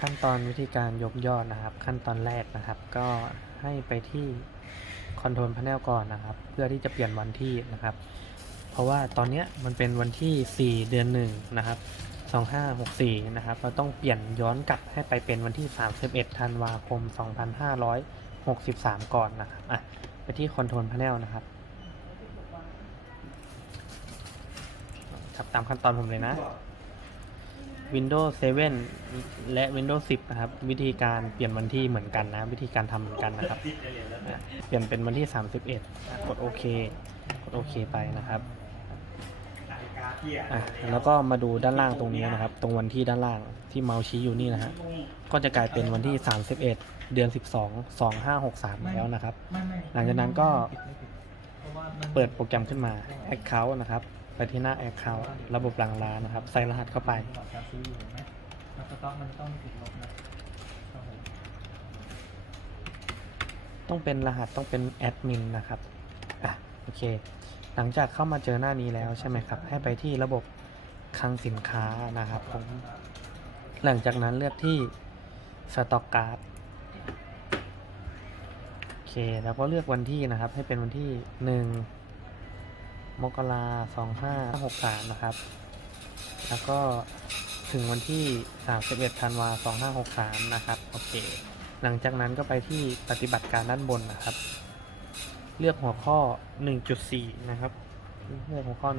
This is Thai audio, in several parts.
ขั้นตอนวิธีการยกยอดนะครับ ขั้นตอนแรกนะครับ ก็ให้ไปที่คอนโทรลพา n e l ก่อนนะครับ เพื่อที่จะเปลี่ยนวันที่นะครับ เพราะว่าตอนนี้มันเป็นวันที่ 4 เดือน1นะครับ2564นะครับ เราต้องเปลี่ยนย้อนกลับให้ไปเป็นวันที่ 31 ธันวาคม 2563 ก่อนนะครับอะไปที่คอนโทรลพา n e l นะครับทำตามขั้นตอนผมเลยนะ Windows 7 และ Windows 10 นะครับ วิธีการเปลี่ยนวันที่เหมือนกันนะ วิธีการทำเหมือนกันนะครับ เปลี่ยนเป็นวันที่ 31อะกดโอเค กดโอเคไปนะครับอะแล้วก็มาดูด้านล่างตรงนี้นะครับ ตรงวันที่ด้านล่างที่เมาส์ชี้อยู่นี่นะฮะก็จะกลายเป็นวันที่ 31 เดือน 12 2563 แล้วนะครับ หลังจากนั้นก็เปิดโปรแกรมขึ้นมา Account นะครับ ไปที่หน้า Account ระบบหลังร้านนะครับ ใส่รหัสเข้าไป ก่อนการซื้ออยู่เห็นไหมแล้วสต็อกมันต้องติดลบนะครับผมต้องเป็นรหัสต้องเป็นแอดมินนะครับอะโอเค หลังจากเข้ามาเจอหน้านี้แล้วใช่ไหมครับ ให้ไปที่ระบบคลังสินค้านะครับผม หลังจากนั้นเลือกที่สต็อกการ์ดโอเค แล้วก็เลือกวันที่นะครับ ให้เป็นวันที่หนึ่ง มกราสองห้าหกสามนะครับ แล้วก็ถึงวันที่ 31ธันวา2563 นะครับ โอเค หลังจากนั้นก็ไปที่ปฏิบัติการด้านบนนะครับ เลือกหัวข้อ 1.4 นะครับ เลือกหัวข้อ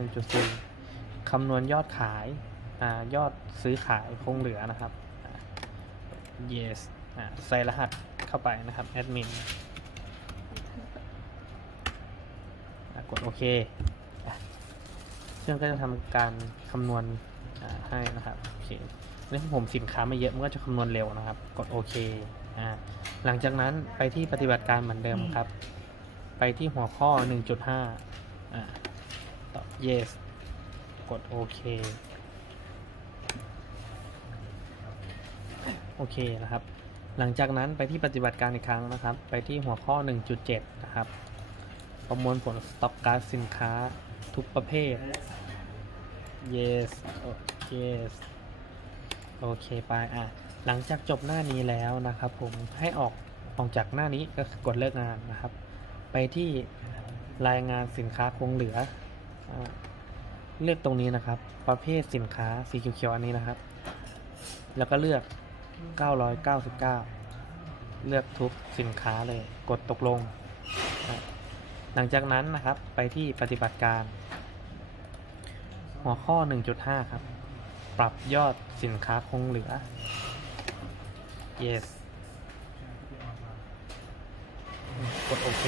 1.4 คำนวณยอดขาย อ่า ยอดซื้อขายคงเหลือนะครับ yes อ่า ใส่รหัสเข้าไปนะครับ แอดมิน กดโอเค รื่องก็จะทำการคำนวณให้นะครับโอเคในของผมสินค้าม่เยอะมันก็จะคำนวณเร็วนะครับ กดโอเคอ่าหลังจากนั้นไปที่ปฏิบัติการเหมือนเดิมครับ ไปที่หัวข้อ 1.5อ่าต่อ yes กดโอเคโอเคนะครับ หลังจากนั้นไปที่ปฏิบัติการอีกครั้งนะครับ ไปที่หัวข้อ 1.7 นะครับ ประมวลผลสต็อกการสินค้า ทุกประเภท yes yes โอเคไปอะหลังจากจบหน้านี้แล้วนะครับผมให้ออกออกจากหน้านี้ก็กดเลิกงานนะครับ ไปที่รายงานสินค้าคงเหลืออเลือกตรงนี้นะครับ ประเภทสินค้าสีเขียวๆอันนี้นะครับ แล้วก็เลือก 999 เลือกทุกสินค้าเลย กดตกลง หลังจากนั้นนะครับไปที่ปฏิบัติการ หัวข้อ 1.5 ครับ ปรับยอดสินค้าคงเหลือ yes กดโอเค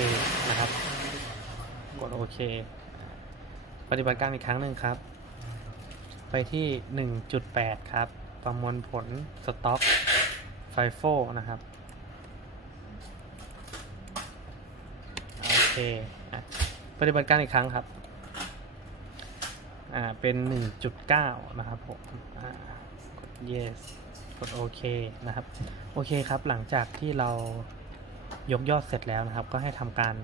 นะครับ กดโอเค ปฏิบัติการอีกครั้งหนึ่งครับ ไปที่ 1.8 ครับ ประมวลผลสต็อกไฟโฟนะครับ โอ เคอะปฏิบัติการอีกครั้งครับ อ่า เป็น 1.9 นะครับผมอ่ากด yes กดโอเคนะครับ โอเคครับ หลังจากที่เรายกยอดเสร็จแล้วนะครับ ก็ให้ทำการ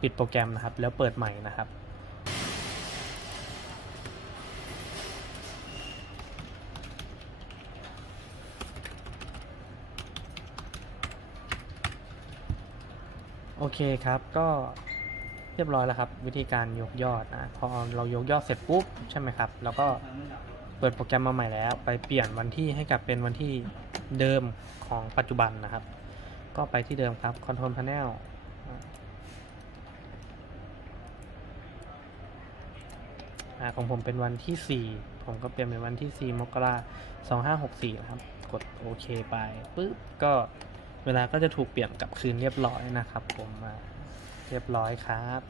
ปิดโปรแกรมนะครับ แล้วเปิดใหม่นะครับ อเคครับก็เรียบร้อยแล้วครับ วิธีการยกยอดนะพอเรายกยอดเสร็จปุ๊บใช่ไหมครับ แล้วก็เปิดโปรแกรมมาใหม่แล้ว ไปเปลี่ยนวันที่ให้กลับเป็นวันที่เดิมของปัจจุบันนะครับ ก็ไปที่เดิมครับ Control Panel อของผมเป็นวันที่ 4 ผมก็เปลี่ยนเป็นวันที่ 4 มกราคม2564 นะครับ กดโอเคไปปุ๊บก็ เวลาก็จะถูกเปลี่ยนกลับคืนเรียบร้อยนะครับผมเรียบร้อยครับ